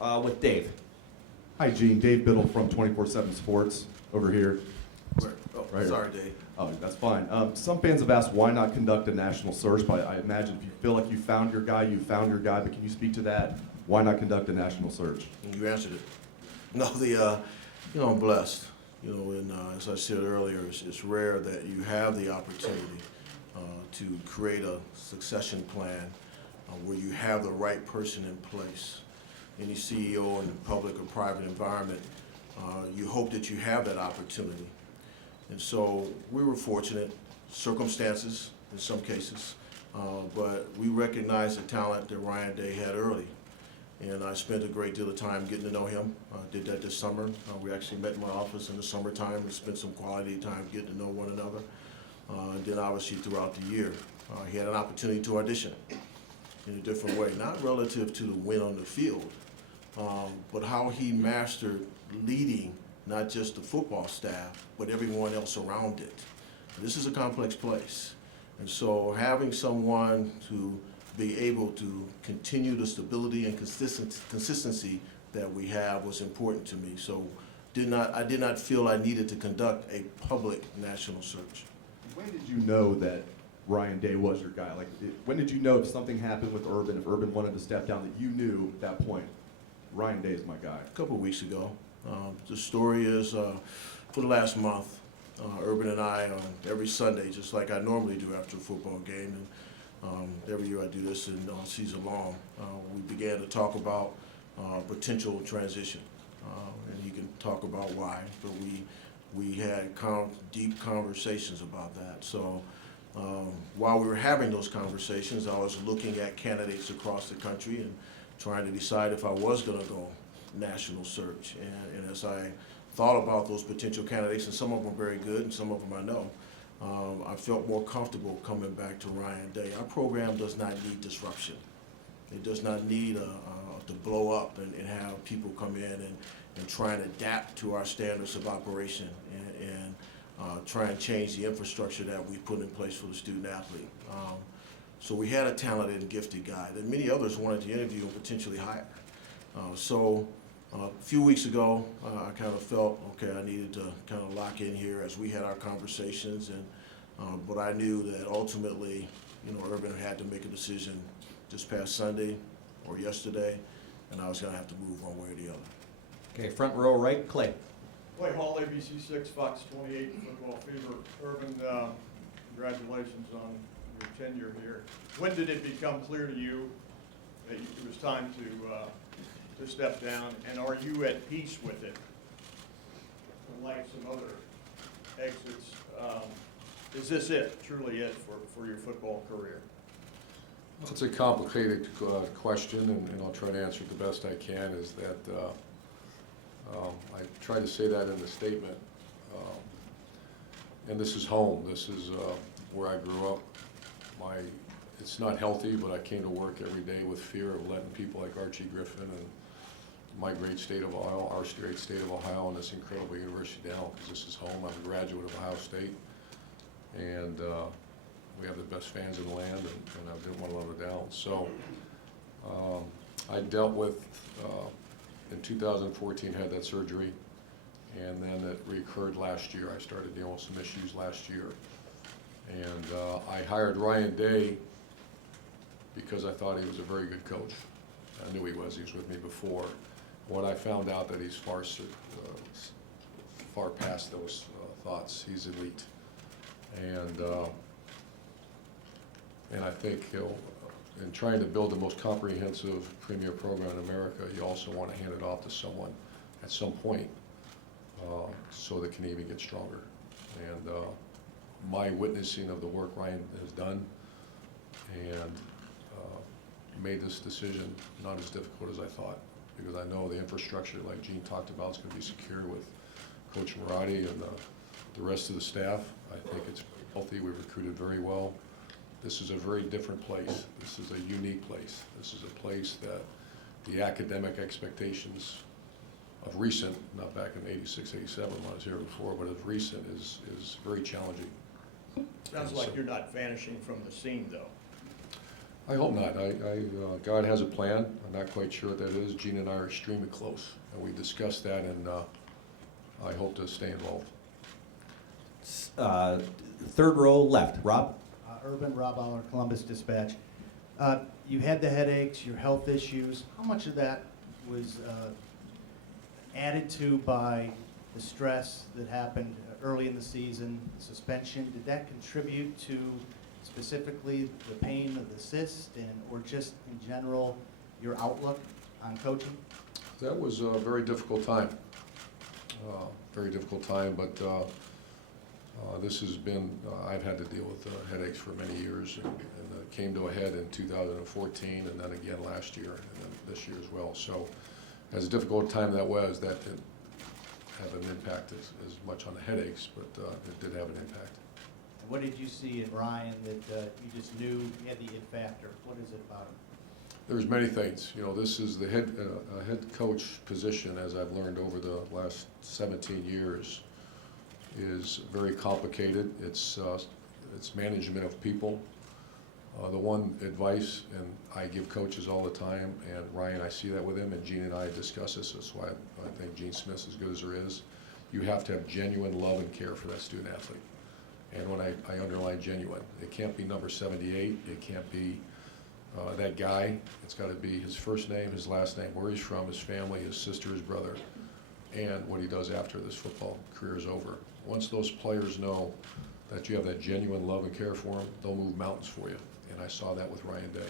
with Dave. Hi, Gene. Dave Biddle from 24/7 Sports over here. Right here. Sorry, Dave. Oh, that's fine. Some fans have asked why not conduct a national search, but I imagine if you feel like you found your guy, you found your guy, but can you speak to that? Why not conduct a national search? You answered it. No, I'm blessed. And as I said earlier, it's rare that you have the opportunity to create a succession plan where you have the right person in place. Any CEO in the public or private environment, you hope that you have that opportunity. And so we were fortunate, circumstances in some cases, but we recognized the talent that Ryan Day had early. And I spent a great deal of time getting to know him. I did that this summer. We actually met in my office in the summertime and spent some quality time getting to know one another. And then obviously throughout the year, he had an opportunity to audition in a different way, not relative to the win on the field, but how he mastered leading not just the football staff, but everyone else around it. This is a complex place. And so having someone to be able to continue the stability and consistency that we have was important to me. So I did not feel I needed to conduct a public national search. When did you know that Ryan Day was your guy? When did you know if something happened with Urban, if Urban wanted to step down, that you knew at that point, Ryan Day is my guy? A couple of weeks ago. The story is for the last month, Urban and I, every Sunday, just like I normally do after a football game, and every year I do this and all season long, we began to talk about potential transition. And he can talk about why, but we had deep conversations about that. So while we were having those conversations, I was looking at candidates across the country and trying to decide if I was going to go national search. And as I thought about those potential candidates, and some of them are very good and some of them I know, I felt more comfortable coming back to Ryan Day. Our program does not need disruption. It does not need to blow up and have people come in and try and adapt to our standards of operation and try and change the infrastructure that we put in place for the student athlete. So we had a talented and gifted guy that many others wanted to interview and potentially hire. So a few weeks ago, I kind of felt, okay, I needed to kind of lock in here as we had our conversations, but I knew that ultimately, Urban had to make a decision this past Sunday or yesterday, and I was going to have to move one way or the other. Okay, front row right, Clay. Clay Hall, ABC 6, Fox 28, Football Fever. Urban, congratulations on your tenure here. When did it become clear to you that it was time to step down, and are you at peace with it? Like some other exits, is this it, truly it, for your football career? It's a complicated question, and I'll try to answer it the best I can, is that I tried to say that in the statement. And this is home. This is where I grew up. It's not healthy, but I came to work every day with fear of letting people like Archie Griffin and my great state of Ohio, our great state of Ohio, and this incredible university down, because this is home. I'm a graduate of Ohio State, and we have the best fans in the land, and I didn't want to let it down. So I dealt with, in 2014, had that surgery, and then it recurred last year. I started dealing with some issues last year. And I hired Ryan Day because I thought he was a very good coach. I knew he was with me before. When I found out that he's far past those thoughts, he's elite. And I think in trying to build the most comprehensive premier program in America, you also want to hand it off to someone at some point so that it can even get stronger. And my witnessing of the work Ryan has done and made this decision not as difficult as I thought, because I know the infrastructure, like Gene talked about, is going to be secure with Coach Marotti and the rest of the staff. I think it's healthy. We've recruited very well. This is a very different place. This is a unique place. This is a place that the academic expectations of recent, not back in 86, 87 when I was here before, but of recent is very challenging. Sounds like you're not vanishing from the scene, though. I hope not. God has a plan. I'm not quite sure what that is. Gene and I are extremely close, and we discussed that, and I hope to stay involved. Third row left, Rob. Urban, Rob Aller, Columbus Dispatch. You had the headaches, your health issues. How much of that was added to by the stress that happened early in the season, the suspension? Did that contribute to specifically the pain of the cyst, or just in general your outlook on coaching? That was a very difficult time. But this has been, I've had to deal with headaches for many years, and it came to a head in 2014, and then again last year, and then this year as well. So as a difficult time that was, that didn't have an impact as much on the headaches, but it did have an impact. What did you see in Ryan that you just knew he had the it factor? What is it about him? There's many things. You know, this is the head coach position, as I've learned over the last 17 years, is very complicated. It's management of people. The one advice, and I give coaches all the time, and Ryan, I see that with him, and Gene and I discuss this. That's why I think Gene Smith's as good as there is. You have to have genuine love and care for that student athlete. And when I underline genuine, it can't be number 78. It can't be that guy. It's got to be his first name, his last name, where he's from, his family, his sister, his brother, and what he does after this football career is over. Once those players know that you have that genuine love and care for them, they'll move mountains for you. And I saw that with Ryan Day.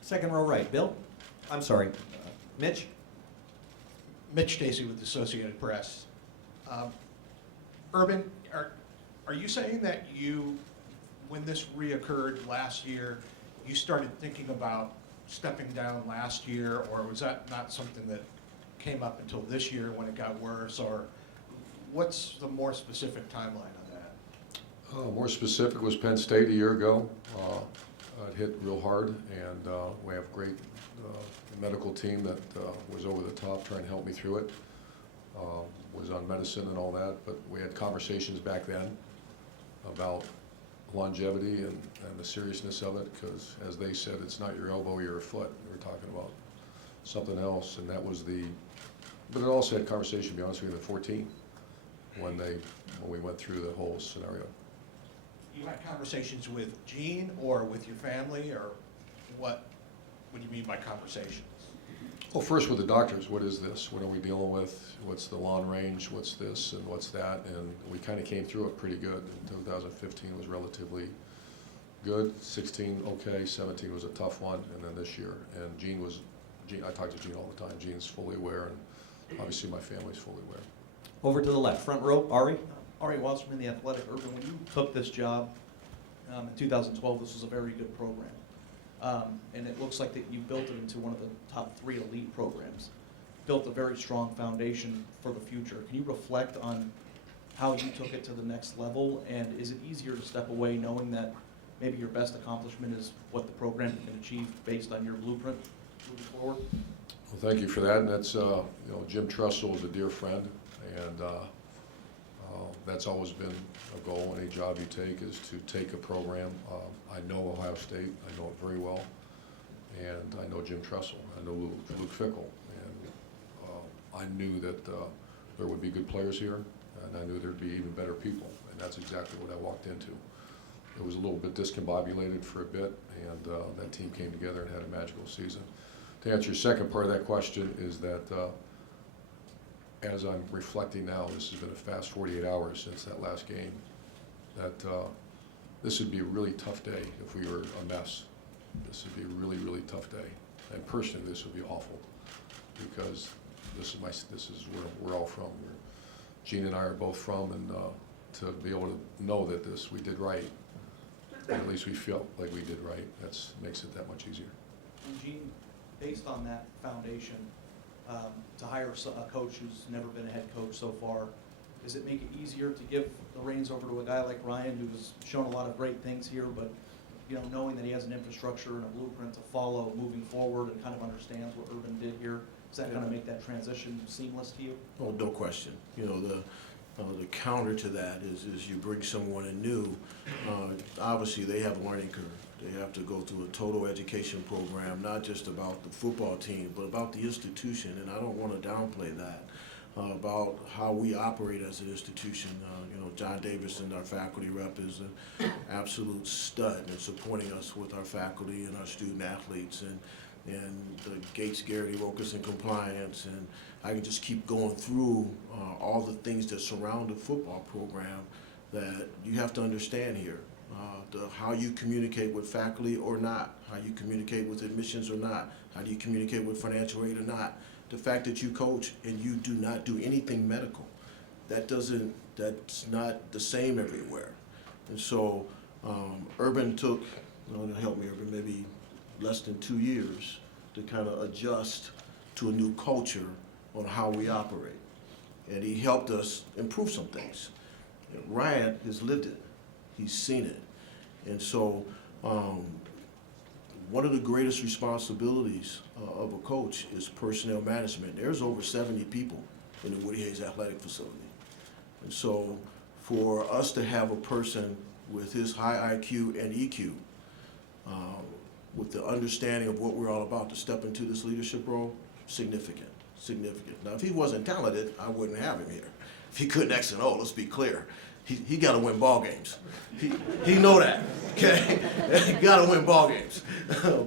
Second row right, Bill. I'm sorry, Mitch. Mitch Stacy with the Associated Press. Urban, are you saying that you, when this reoccurred last year, you started thinking about stepping down last year, or was that not something that came up until this year when it got worse, or what's the more specific timeline on that? More specific was Penn State a year ago. It hit real hard, and we have a great medical team that was over the top trying to help me through it. Was on medicine and all that, but we had conversations back then about longevity and the seriousness of it, because as they said, it's not your elbow, your foot. We were talking about something else, and that was but it also had conversation, to be honest with you, in the 14 when we went through the whole scenario. You had conversations with Gene or with your family, or what do you mean by conversations? Well, first with the doctors, what is this? What are we dealing with? What's the long range? What's this and what's that? And we kind of came through it pretty good. 2015 was relatively good. 16, okay. 17 was a tough one. And then this year. And Gene, I talk to Gene all the time. Gene's fully aware, and obviously my family's fully aware. Over to the left, front row, Ari. Ari Wasserman, The Athletic. Urban, when you took this job in 2012, this was a very good program. And it looks like that you built it into one of the top 3 elite programs. Built a very strong foundation for the future. Can you reflect on how you took it to the next level? And is it easier to step away knowing that maybe your best accomplishment is what the program can achieve based on your blueprint moving forward? Well, thank you for that. And that's, Jim Tressel is a dear friend, and that's always been a goal. Any job you take is to take a program. I know Ohio State. I know it very well. And I know Jim Tressel. I know Luke Fickell. And I knew that there would be good players here, and I knew there'd be even better people. And that's exactly what I walked into. It was a little bit discombobulated for a bit, and that team came together and had a magical season. To answer your second part of that question is that as I'm reflecting now, this has been a fast 48 hours since that last game, that this would be a really tough day if we were a mess. This would be a really, really tough day. And personally, this would be awful, because this is where we're all from. Gene and I are both from, and to be able to know that we did right, or at least we felt like we did right, makes it that much easier. And Gene, based on that foundation, to hire a coach who's never been a head coach so far, does it make it easier to give the reins over to a guy like Ryan, who's shown a lot of great things here, but knowing that he has an infrastructure and a blueprint to follow moving forward and kind of understands what Urban did here, does that kind of make that transition seamless to you? Oh, no question. The counter to that is you bring someone in new, obviously they have a learning curve. They have to go through a total education program, not just about the football team, but about the institution, and I don't want to downplay that, about how we operate as an institution. John Davison, our faculty rep, is an absolute stud in supporting us with our faculty and our student athletes, and the Gates Garrity Locus and compliance, and I can just keep going through all the things that surround the football program that you have to understand here. How you communicate with faculty or not, how you communicate with admissions or not, how do you communicate with financial aid or not. The fact that you coach and you do not do anything medical, that's not the same everywhere. And so Urban took, help me, Urban, maybe less than 2 years to kind of adjust to a new culture on how we operate. And he helped us improve some things. Ryan has lived it. He's seen it. And so one of the greatest responsibilities of a coach is personnel management. There's over 70 people in the Woody Hayes Athletic Facility. And so for us to have a person with his high IQ and EQ, with the understanding of what we're all about to step into this leadership role, significant. Now, if he wasn't talented, I wouldn't have him here. If he couldn't X and O, let's be clear. He got to win ball games. He know that, okay? He got to win ball games.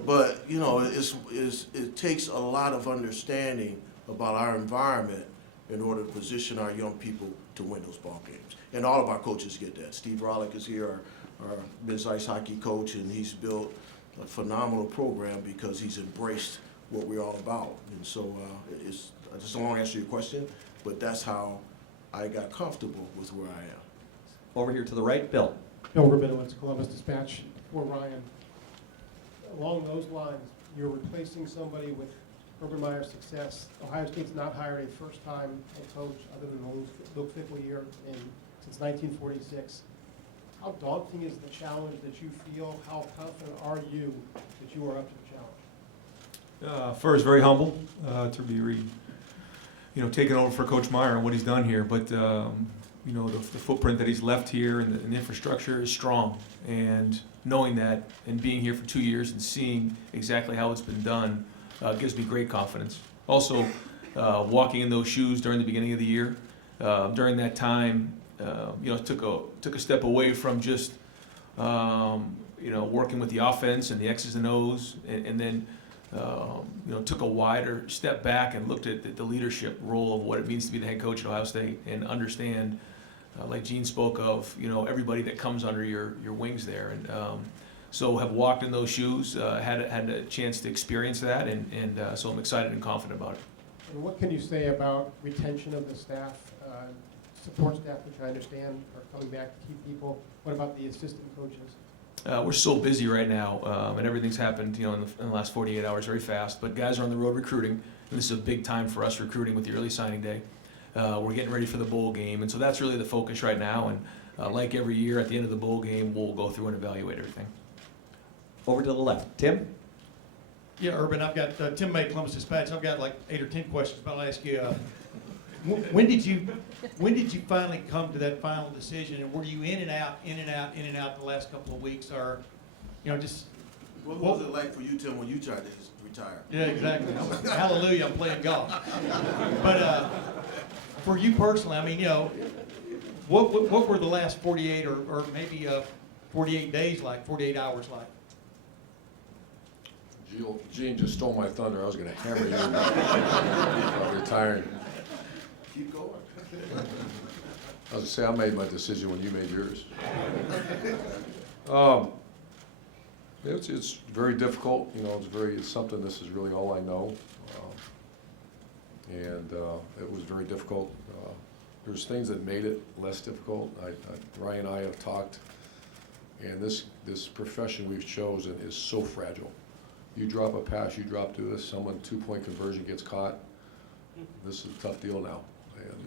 But it takes a lot of understanding about our environment in order to position our young people to win those ball games. And all of our coaches get that. Steve Rollick is here, our men's ice hockey coach, and he's built a phenomenal program because he's embraced what we're all about. And so it's just a long answer to your question, but that's how I got comfortable with where I am. Over here to the right, Bill. Bill Rabinowitz, Columbus Dispatch, for Ryan. Along those lines, you're replacing somebody with Urban Meyer's success. Ohio State's not hired a first-time head coach other than Luke Fickle since 1946. How daunting is the challenge that you feel? How confident are you that you are up to the challenge? First, very humble to be, taking over for Coach Meyer and what he's done here. But the footprint that he's left here and the infrastructure is strong. And knowing that and being here for 2 years and seeing exactly how it's been done gives me great confidence. Also, walking in those shoes during the beginning of the year, during that time, took a step away from just working with the offense and the X's and O's, and then took a wider step back and looked at the leadership role of what it means to be the head coach at Ohio State and understand, like Gene spoke of, everybody that comes under your wings there. And so have walked in those shoes, had a chance to experience that, and so I'm excited and confident about it. And what can you say about retention of the staff, support staff, which I understand are coming back to keep people? What about the assistant coaches? We're so busy right now, and everything's happened, in the last 48 hours very fast. But guys are on the road recruiting, and this is a big time for us recruiting with the early signing day. We're getting ready for the bowl game, and so that's really the focus right now. And like every year, at the end of the bowl game, we'll go through and evaluate everything. Over to the left, Tim. Yeah, Urban, I've got Tim May, Columbus Dispatch. I've got like 8 or 10 questions, but I'll ask you. When did you finally come to that final decision, and were you in and out the last couple of weeks, or just? What was it like for you, Tim, when you tried to retire? Yeah, exactly. Hallelujah, I'm playing golf. But for you personally, I mean, what were the last 48 or maybe 48 days like, 48 hours like? Gene just stole my thunder. I was going to hammer you about retiring. Keep going. I was going to say, I made my decision when you made yours. It's very difficult. It's something, this is really all I know. And it was very difficult. There's things that made it less difficult. Ryan and I have talked, and this profession we've chosen is so fragile. You drop a pass, you drop through this, someone 2-point conversion gets caught. This is a tough deal now, and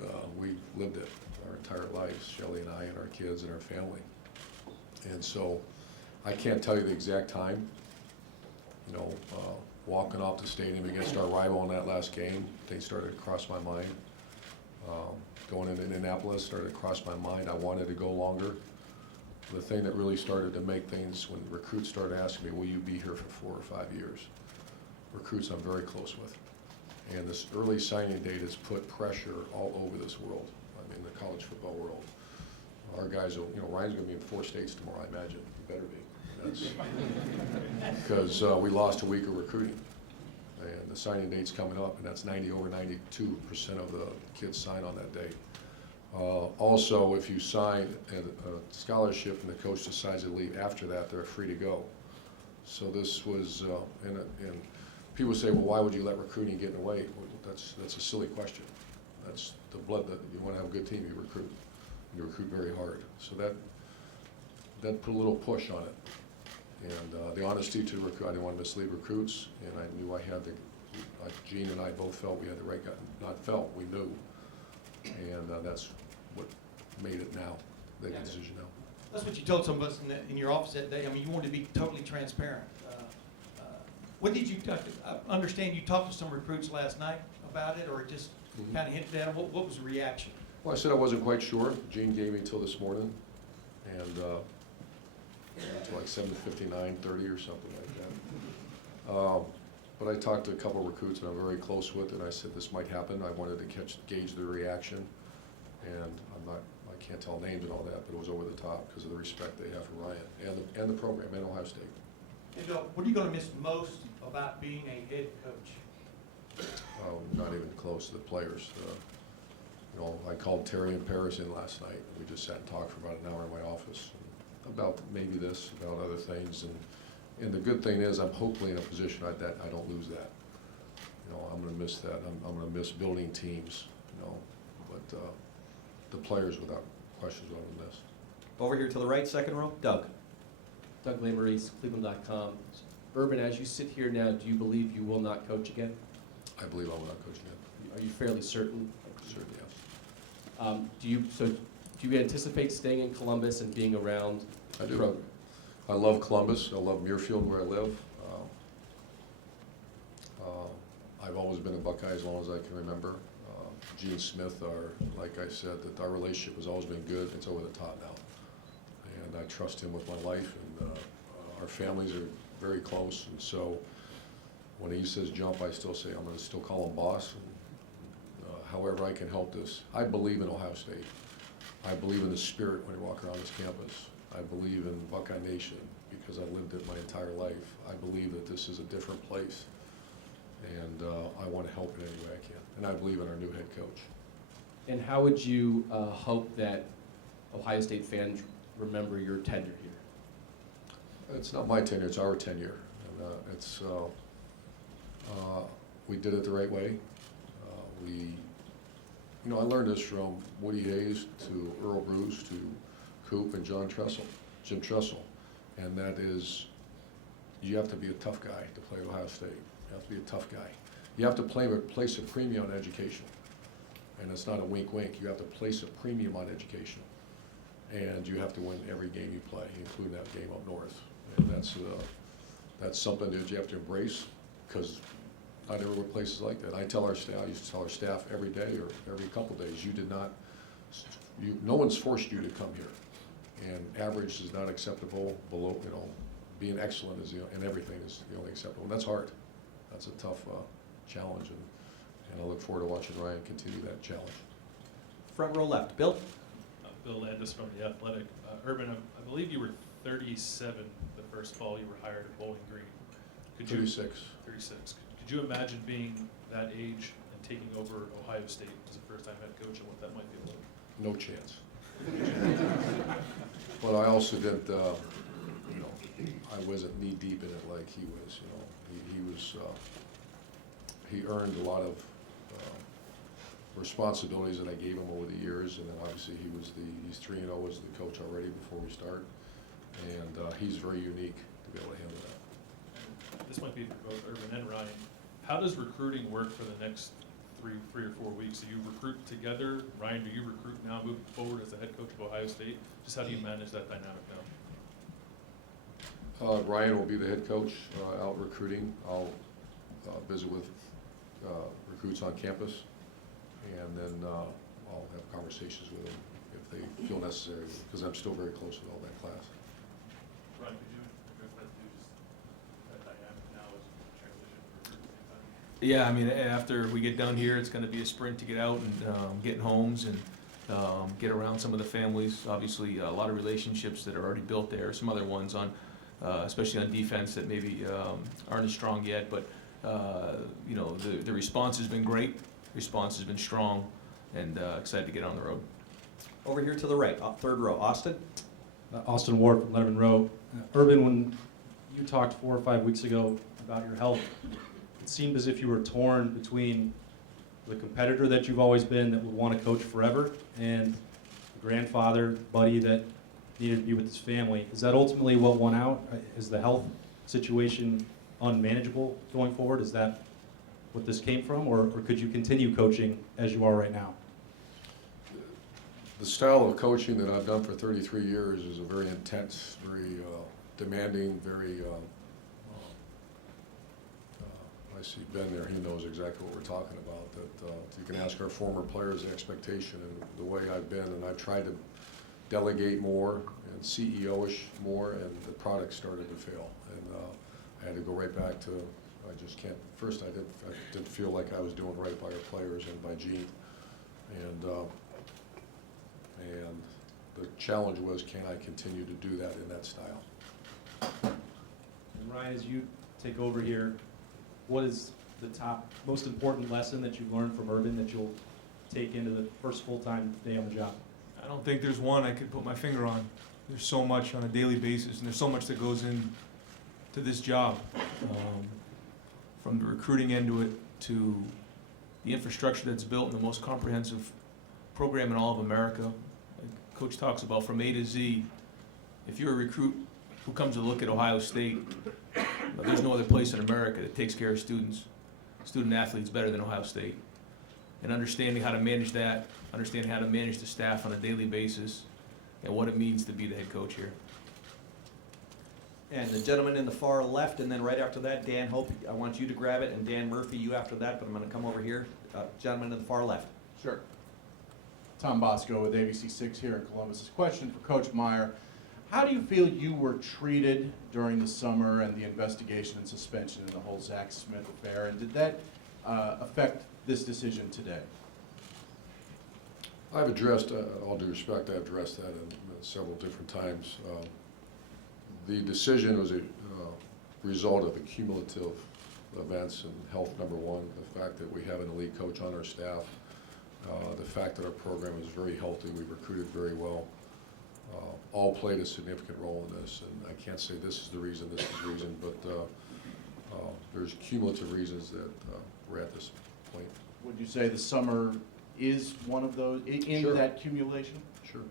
we've lived it our entire lives, Shelley and I and our kids and our family. And so I can't tell you the exact time. Walking off the stadium against our rival in that last game, things started to cross my mind. Going into Indianapolis started to cross my mind. I wanted to go longer. The thing that really started to make things when recruits started asking me, will you be here for 4 or 5 years? Recruits I'm very close with. And this early signing date has put pressure all over this world, I mean the college football world. Our guys, Ryan's gonna be in 4 states tomorrow, I imagine. He better be. Because we lost a week of recruiting. And the signing date's coming up, and that's over 92% of the kids sign on that day. Also, if you sign a scholarship and the coach decides to leave after that, they're free to go. So this was, and people say, well, why would you let recruiting get in the way? Well, that's a silly question. That's the blood that you want to have a good team, you recruit. You recruit very hard. So that put a little push on it. And the honesty to recruit, I didn't want to mislead recruits, and I knew I had Gene and I both felt we had the right guy. Not felt, we knew. And that's what made it now, the decision now. That's what you told some of us in your office that day. I mean, you wanted to be totally transparent. What did you, I understand you talked to some recruits last night about it, or just kind of hinted at them? What was the reaction? Well, I said I wasn't quite sure. Gene gave me till this morning, and until like 7:59:30 or something like that. But I talked to a couple of recruits that I'm very close with, and I said this might happen. I wanted to gauge their reaction, and I can't tell names and all that, but it was over the top because of the respect they have for Ryan and the program and Ohio State. And what are you going to miss most about being a head coach? Not even close to the players. I called Terry and Paris in last night. We just sat and talked for about an hour in my office about maybe this, about other things, and the good thing is I'm hopefully in a position that I don't lose that. I'm going to miss that. I'm going to miss building teams. But the players without questions what I'm going to miss. Over here to the right, second row, Doug. Doug Lamourese, Cleveland.com. Urban, as you sit here now, do you believe you will not coach again? I believe I will not coach again. Are you fairly certain? Certainly, yes. Do you anticipate staying in Columbus and being around I the do. program? I love Columbus. I love Muirfield, where I live. I've always been a Buckeye as long as I can remember. Gene Smith, like I said, that our relationship has always been good. It's over the top now. And I trust him with my life, and our families are very close. And so when he says jump, I still say I'm going to still call him boss. And, however I can help this. I believe in Ohio State. I believe in the spirit when you walk around this campus. I believe in Buckeye Nation because I've lived it my entire life. I believe that this is a different place, and I want to help in any way I can. And I believe in our new head coach. And how would you hope that Ohio State fans remember your tenure here? It's not my tenure, it's our tenure. And we did it the right way. I learned this from Woody Hayes to Earl Bruce to Coop and Jim Tressel. And that is, you have to be a tough guy to play at Ohio State. You have to be a tough guy. You have to place a premium on education. And it's not a wink wink, you have to place a premium on education. And you have to win every game you play, including that game up north. And that's something that you have to embrace, because not everywhere places like that. I used to tell our staff every day or every couple days, no one's forced you to come here. And average is not acceptable, below, being excellent is, and everything is the only acceptable. And that's hard. That's a tough challenge, and I look forward to watching Ryan continue that challenge. Front row left, Bill. Bill Landis from The Athletic. Urban, I believe you were 37 the first fall you were hired at Bowling Green. 36. 36. Could you imagine being that age and taking over Ohio State as a first-time head coach and what that might be like? No chance. But I also didn't, I wasn't knee-deep in it like he was, he earned a lot of responsibilities that I gave him over the years, and then obviously he's 3-0 as the coach already before we start, and he's very unique to be able to handle that. This might be for both Urban and Ryan. How does recruiting work for the next three or 4 weeks? Do you recruit together? Ryan, do you recruit now moving forward as the head coach of Ohio State? Just how do you manage that dynamic now? Ryan will be the head coach out recruiting. I'll visit with recruits on campus, and then I'll have conversations with them if they feel necessary, because I'm still very close with all that class. Ryan, could you address that too, just that dynamic now as you transition for the same time? Yeah, I mean, after we get done here, it's gonna be a sprint to get out and get in homes and get around some of the families. Obviously, a lot of relationships that are already built there, some other ones on, especially on defense that maybe aren't as strong yet, but, you know, the response has been great, response has been strong, and excited to get on the road. Over here to the right, third row, Austin. Austin Ward from Letterman Row. Urban, when you talked 4 or 5 weeks ago about your health, it seemed as if you were torn between the competitor that you've always been that would want to coach forever and the grandfather, buddy that needed to be with his family. Is that ultimately what won out? Is the health situation unmanageable going forward? Is that what this came from? Or could you continue coaching as you are right now? The style of coaching that I've done for 33 years is a very intense, very demanding, very, I see Ben there, he knows exactly what we're talking about, that you can ask our former players the expectation and the way I've been, and I've tried to delegate more and CEO-ish more, and the product started to fail. And I had to go right back to, I just can't, first I didn't feel like I was doing right by our players and by Gene. And the challenge was, can I continue to do that in that style? And Ryan, as you take over here, what is the top, most important lesson that you've learned from Urban that you'll take into the first full-time day on the job? I don't think there's one I could put my finger on. There's so much on a daily basis, and there's so much that goes into this job. From the recruiting end to it, to the infrastructure that's built in the most comprehensive program in all of America. Like Coach talks about from A to Z. If you're a recruit who comes to look at Ohio State, there's no other place in America that takes care of students, student athletes better than Ohio State. And understanding how to manage that, understanding how to manage the staff on a daily basis, and what it means to be the head coach here. And the gentleman in the far left, and then right after that, Dan Hope, I want you to grab it, and Dan Murphy, you after that, but I'm gonna come over here. Gentleman in the far left. Sure. Tom Bosco with ABC6 here in Columbus. This question for Coach Meyer. How do you feel you were treated during the summer and the investigation and suspension in the whole Zach Smith affair, and did that affect this decision today? I've addressed, all due respect, I've addressed that in several different times. The decision was a result of accumulative events, and health number one, the fact that we have an elite coach on our staff, the fact that our program is very healthy, we recruited very well, all played a significant role in this, and I can't say this is the reason, this is the reason, but there's cumulative reasons that we're at this point. Would you say the summer is one of those, in Sure. that accumulation? Sure.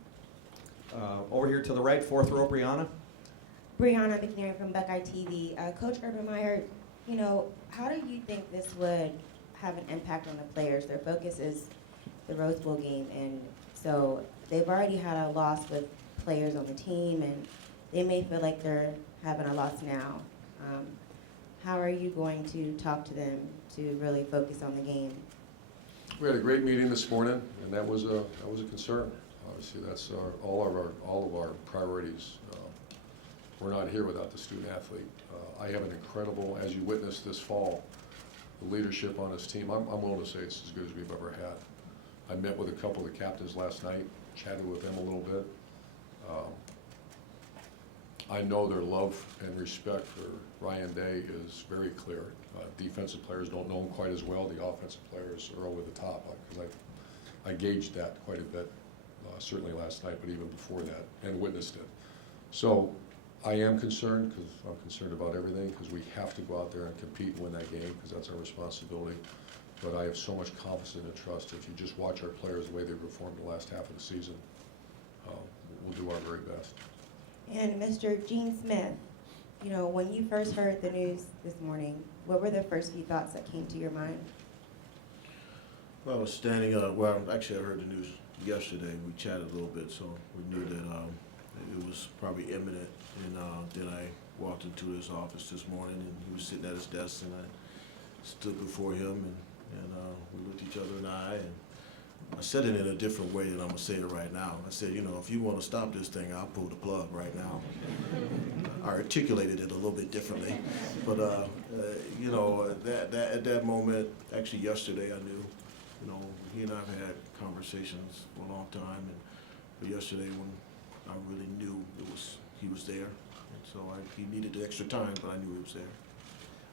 Over here to the right, fourth row, Brianna. Brianna McNair from Buckeye TV. Coach Urban Meyer, you know, how do you think this would have an impact on the players? Their focus is the Rose Bowl game, and so they've already had a loss with players on the team, and they may feel like they're having a loss now. How are you going to talk to them to really focus on the game? We had a great meeting this morning, and that was a concern. Obviously, that's all of our priorities. We're not here without the student athlete. I have an incredible, as you witnessed this fall, the leadership on this team. I'm willing to say it's as good as we've ever had. I met with a couple of the captains last night, chatted with them a little bit. I know their love and respect for Ryan Day is very clear. Defensive players don't know him quite as well. The offensive players are over the top, because I gauged that quite a bit, certainly last night, but even before that, and witnessed it. So I am concerned, because I'm concerned about everything, because we have to go out there and compete and win that game, because that's our responsibility. But I have so much confidence and trust. If you just watch our players, the way they performed the last half of the season, we'll do our very best. And Mr. Gene Smith, you know, when you first heard the news this morning, what were the first few thoughts that came to your mind? Well, I was standing up, well, actually I heard the news yesterday. We chatted a little bit, so we knew that it was probably imminent. And then I walked into his office this morning, and he was sitting at his desk, and I stood before him, and we looked each other in the eye, and I said it in a different way than I'm gonna say it right now. I said, if you wanna stop this thing, I'll pull the plug right now. I articulated it a little bit differently, but, at that moment, actually yesterday I knew, he and I have had conversations for a long time, but yesterday when I really knew he was there, and so he needed the extra time, but I knew he was there.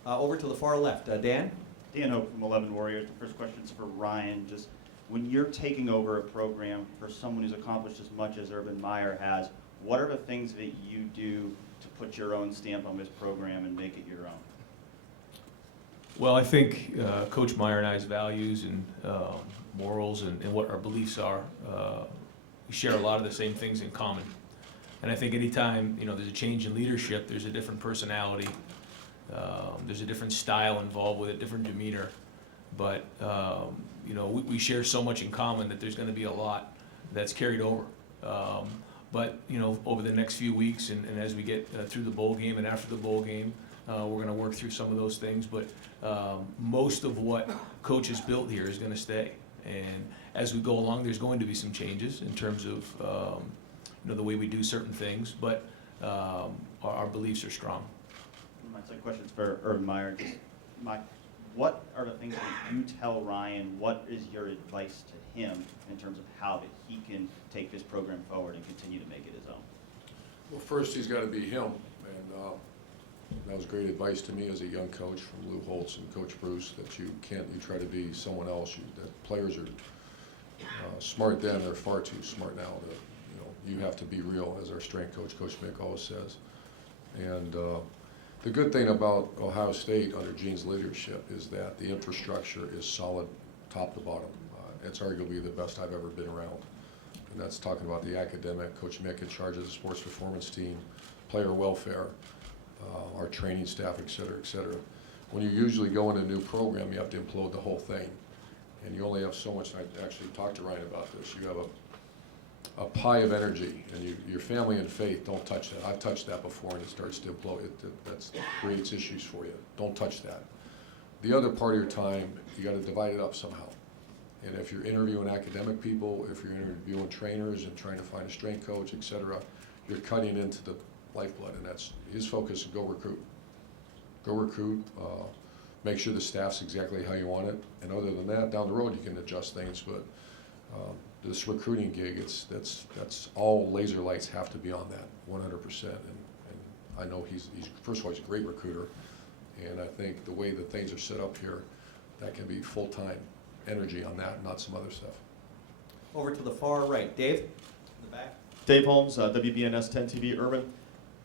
Over to the far left, Dan? Dan Hope from 11 Warriors. The first question is for Ryan. Just when you're taking over a program for someone who's accomplished as much as Urban Meyer has, what are the things that you do to put your own stamp on this program and make it your own? Well, I think Coach Meyer and I's values and morals and what our beliefs are, we share a lot of the same things in common. And I think anytime there's a change in leadership, there's a different personality, there's a different style involved with it, different demeanor. But we share so much in common that there's going to be a lot that's carried over. But over the next few weeks and as we get through the bowl game and after the bowl game, we're going to work through some of those things. But most of what Coach has built here is going to stay. And as we go along, there's going to be some changes in terms of the way we do certain things. But our beliefs are strong. My second question is for Urban Meyer. What are the things that you tell Ryan? What is your advice to him in terms of how that he can take this program forward and continue to make it his own? Well, first, he's got to be him, and that was great advice to me as a young coach from Lou Holtz and Coach Bruce, that you try to be someone else. That players are smart then, they're far too smart now. You have to be real, as our strength coach, Coach Mick, always says. And the good thing about Ohio State under Gene's leadership is that the infrastructure is solid top to bottom. It's arguably the best I've ever been around. And that's talking about the academic, Coach Mick in charge of the sports performance team, player welfare, our training staff, et cetera, et cetera. When you usually go in a new program, you have to implode the whole thing. And you only have so much, and I actually talked to Ryan about this, you have a pie of energy, and your family and faith, don't touch that. I've touched that before, and it starts to implode. That creates issues for you. Don't touch that. The other part of your time, you got to divide it up somehow. And if you're interviewing academic people, if you're interviewing trainers and trying to find a strength coach, et cetera, you're cutting into the lifeblood, and that's his focus. Go recruit. Go recruit. Make sure the staff's exactly how you want it. And other than that, down the road, you can adjust things, but this recruiting gig, that's all laser lights have to be on that 100%. And I know he's first of all, he's a great recruiter, and I think the way that things are set up here, that can be full-time energy on that, not some other stuff. Over to the far right, Dave, in the back. Dave Holmes, WBNS 10 TV Urban.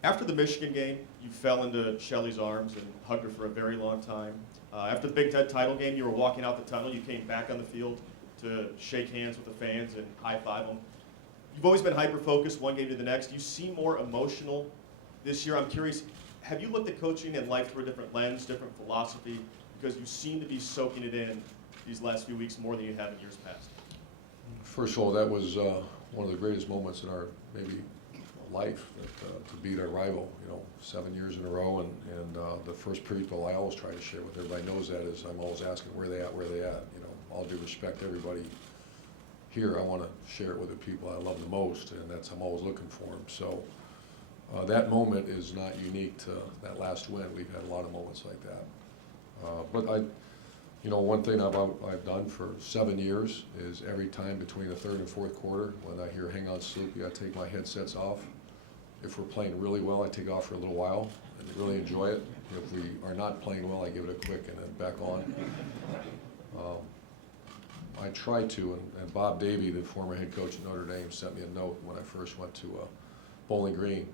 After the Michigan game, you fell into Shelley's arms and hugged her for a very long time. After the Big Ten title game, you were walking out the tunnel. You came back on the field to shake hands with the fans and high-five them. You've always been hyper-focused one game to the next. You seem more emotional this year. I'm curious, have you looked at coaching and life through a different lens, different philosophy? Because you seem to be soaking it in these last few weeks more than you have in years past. First of all, that was one of the greatest moments in our maybe life, to beat our rival, 7 years in a row. And the first people I always try to share with everybody knows that is I'm always asking where they at. All due respect to everybody here, I want to share it with the people I love the most, and I'm always looking for them. So that moment is not unique to that last win. We've had a lot of moments like that. But one thing I've done for 7 years is every time between the third and fourth quarter, when I hear hang on sloop, I take my headsets off. If we're playing really well, I take off for a little while and really enjoy it. If we are not playing well, I give it a quick and then back on. I try to, and Bob Davie, the former head coach at Notre Dame, sent me a note when I first went to Bowling Green,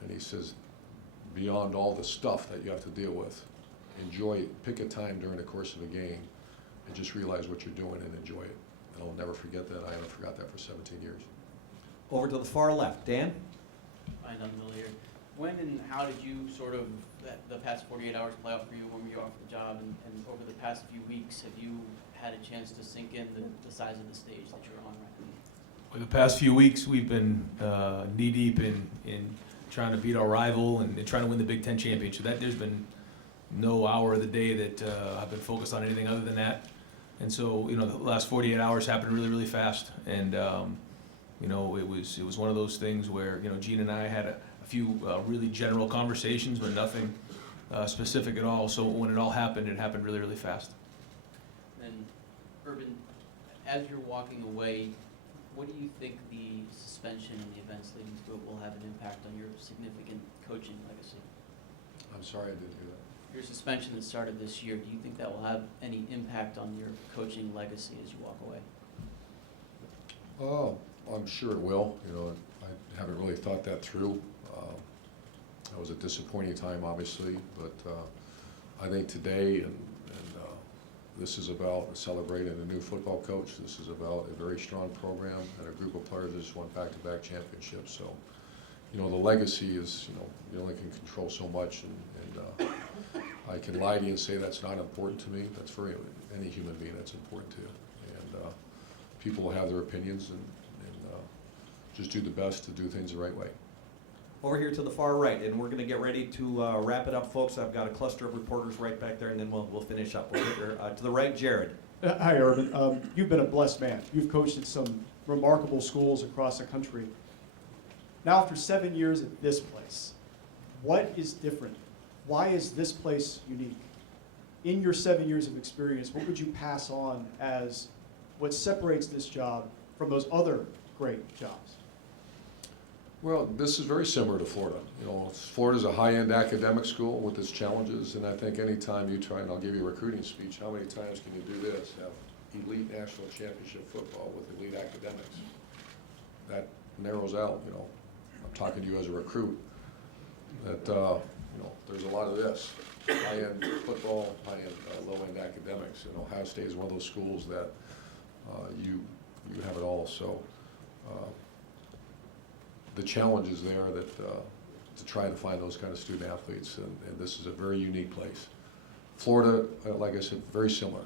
and he says, beyond all the stuff that you have to deal with, enjoy it. Pick a time during the course of a game and just realize what you're doing and enjoy it. And I'll never forget that. I haven't forgot that for 17 years. Over to the far left, Dan. Hi, Don Millier. When and how did you the past 48 hours play out for you when you were off the job, and over the past few weeks, have you had a chance to sink in the size of the stage that you're on right now? For the past few weeks, we've been knee-deep in trying to beat our rival and trying to win the Big Ten championship. There's been no hour of the day that I've been focused on anything other than that. And so, you know, the last 48 hours happened really, really fast. And, you know, it was one of those things where, you know, Gene and I had a few really general conversations, but nothing specific at all. So when it all happened, it happened really, really fast. And Urban, as you're walking away, what do you think the suspension and the events leading to it will have an impact on your significant coaching legacy? I'm sorry, I didn't hear that. Your suspension that started this year, do you think that will have any impact on your coaching legacy as you walk away? Oh, I'm sure it will. You know, I haven't really thought that through. That was a disappointing time, obviously, but I think today, and this is about celebrating a new football coach. This is about a very strong program and a group of players that just won back-to-back championships. So, you know, the legacy is, you know, you only can control so much, and I can lie to you and say that's not important to me. That's for any human being that's important to. And people will have their opinions, and just do the best to do things the right way. Over here to the far right, and we're going to get ready to wrap it up, folks. I've got a cluster of reporters right back there, and then we'll finish up. Over here, to the right, Jared. Hi, Urban. You've been a blessed man. You've coached at some remarkable schools across the country. Now, after 7 years at this place, what is different? Why is this place unique? In your 7 years of experience, what would you pass on as what separates this job from those other great jobs? Well, this is very similar to Florida. You know, Florida's a high-end academic school with its challenges, and I think any time you try, and I'll give you a recruiting speech, how many times can you do this? Have elite national championship football with elite academics. That narrows out, you know, I'm talking to you as a recruit, that, you know, there's a lot of this. High-end football, high-end, low-end academics. And Ohio State is one of those schools that you have it all. So the challenge is there that to try to find those kind of student athletes, and this is a very unique place. Florida, like I said, very similar.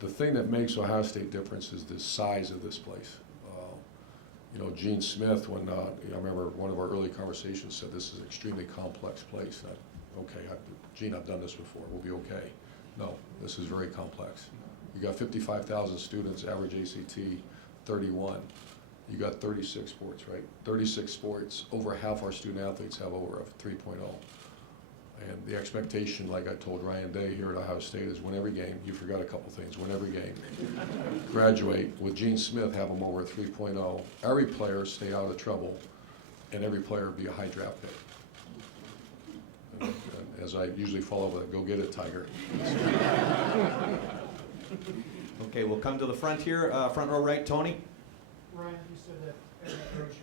The thing that makes Ohio State different is the size of this place. You know, Gene Smith, when I remember one of our early conversations said this is an extremely complex place. Gene, I've done this before, we'll be okay. No, this is very complex. You got 55,000 students, average ACT 31. You got 36 sports, right? 36 sports, over half our student athletes have over a 3.0. And the expectation, like I told Ryan Day here at Ohio State, is win every game. You forgot a couple things. Win every game. Graduate. With Gene Smith, have them over a 3.0. Every player stay out of trouble, and every player be a high draft pick. And as I usually follow with, go get it, Tiger. Okay, we'll come to the front here. Front row right, Tony. Ryan, you said that every coach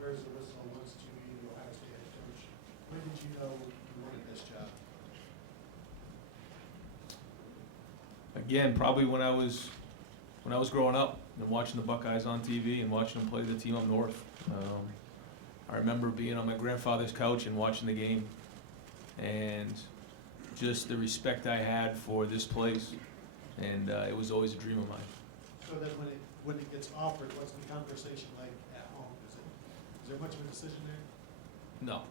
wears the whistle and wants to be the Ohio State head coach. When did you know you wanted this job? Again, probably when I was growing up and watching the Buckeyes on TV and watching them play the team up north. I remember being on my grandfather's couch and watching the game, and just the respect I had for this place, and it was always a dream of mine. So that when it gets offered, what's the conversation like at home? Is there much of a decision there? No.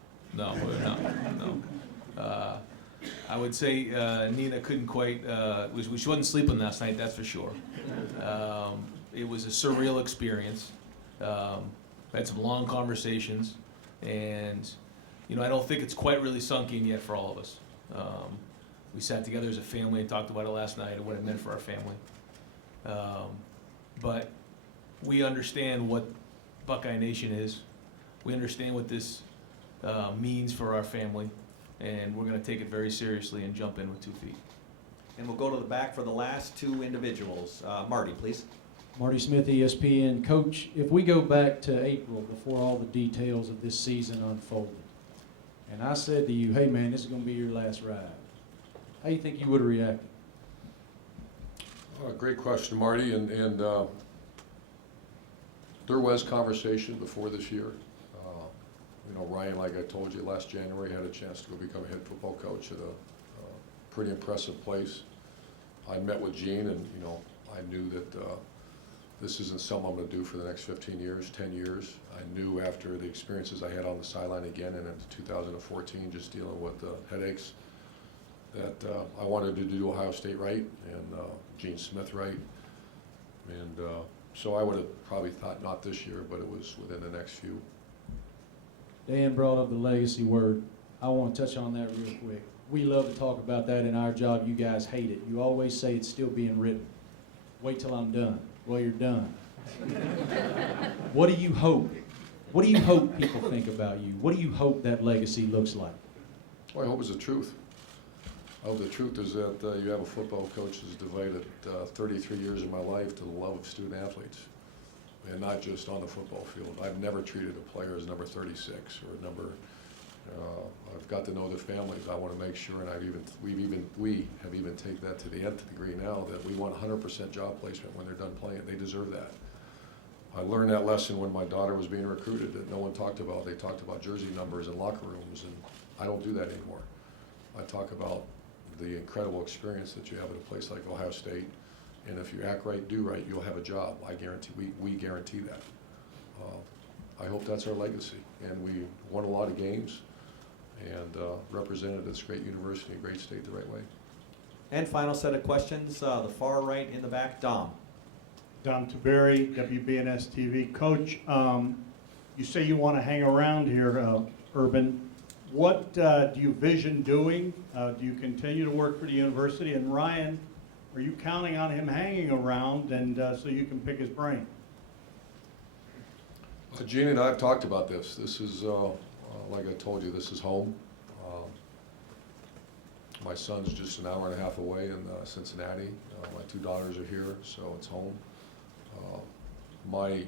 I would say Nina couldn't quite, she wasn't sleeping last night, that's for sure. It was a surreal experience. We had some long conversations, and you know, I don't think it's quite really sunk in yet for all of us. We sat together as a family and talked about it last night and what it meant for our family. But we understand what Buckeye Nation is. We understand what this means for our family, and we're going to take it very seriously and jump in with 2 feet. And we'll go to the back for the last two individuals. Marty, please. Marty Smith, ESPN. Coach, if we go back to April before all the details of this season unfolded, and I said to you, hey man, this is going to be your last ride, how do you think you would have reacted? Great question, Marty, and there was conversation before this year. You know, Ryan, like I told you, last January had a chance to go become a head football coach at a pretty impressive place. I met with Gene, and you know, I knew that this isn't something I'm going to do for the next 15 years, 10 years. I knew after the experiences I had on the sideline again and into 2014, just dealing with the headaches, that I wanted to do Ohio State right and Gene Smith right. And so I would have probably thought not this year, but it was within the next few. Dan brought up the legacy word. I want to touch on that real quick. We love to talk about that in our job. You guys hate it. You always say it's still being written. Wait till I'm done. Well, you're done. What do you hope? What do you hope people think about you? What do you hope that legacy looks like? Well, I hope it's the truth. I hope the truth is that you have a football coach who's devoted 33 years of my life to the love of student athletes, and not just on the football field. I've never treated a player as number 36 or number. I've got to know their families. I want to make sure, and we have even taken that to the nth degree now, that we want 100% job placement when they're done playing. They deserve that. I learned that lesson when my daughter was being recruited that no one talked about. They talked about jersey numbers and locker rooms, and I don't do that anymore. I talk about the incredible experience that you have at a place like Ohio State, and if you act right, do right, you'll have a job. I guarantee, we guarantee that. I hope that's our legacy, and we won a lot of games and represented this great university, a great state the right way. And final set of questions, the far right in the back, Dom. Dom Taberry, WBNS TV. Coach, you say you want to hang around here, Urban. What do you vision doing? Do you continue to work for the university? And Ryan, are you counting on him hanging around and so you can pick his brain? Gene and I have talked about this. This is, like I told you, this is home. My son's just an hour and a half away in Cincinnati. My two daughters are here, so it's home. My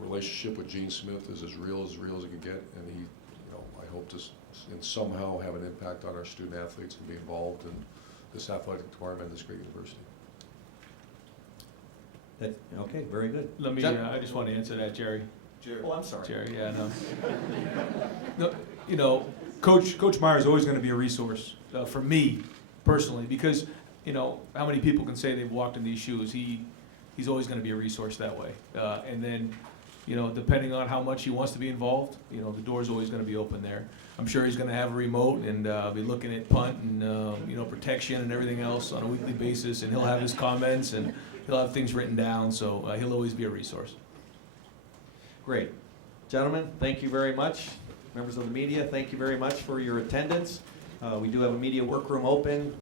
relationship with Gene Smith is as real as it can get, and he, I hope to somehow have an impact on our student athletes and be involved in this athletic department at this great university. Okay, very good. Let me, I just want to answer that, Jerry. Oh, I'm sorry. Jerry, yeah, no. No, Coach Meyer is always going to be a resource for me personally, because how many people can say they've walked in these shoes? He's always going to be a resource that way. And then, depending on how much he wants to be involved, the door's always going to be open there. I'm sure he's going to have a remote and be looking at punt and protection and everything else on a weekly basis, and he'll have his comments and he'll have things written down. So he'll always be a resource. Great. Gentlemen, thank you very much. Members of the media, thank you very much for your attendance. We do have a media workroom open.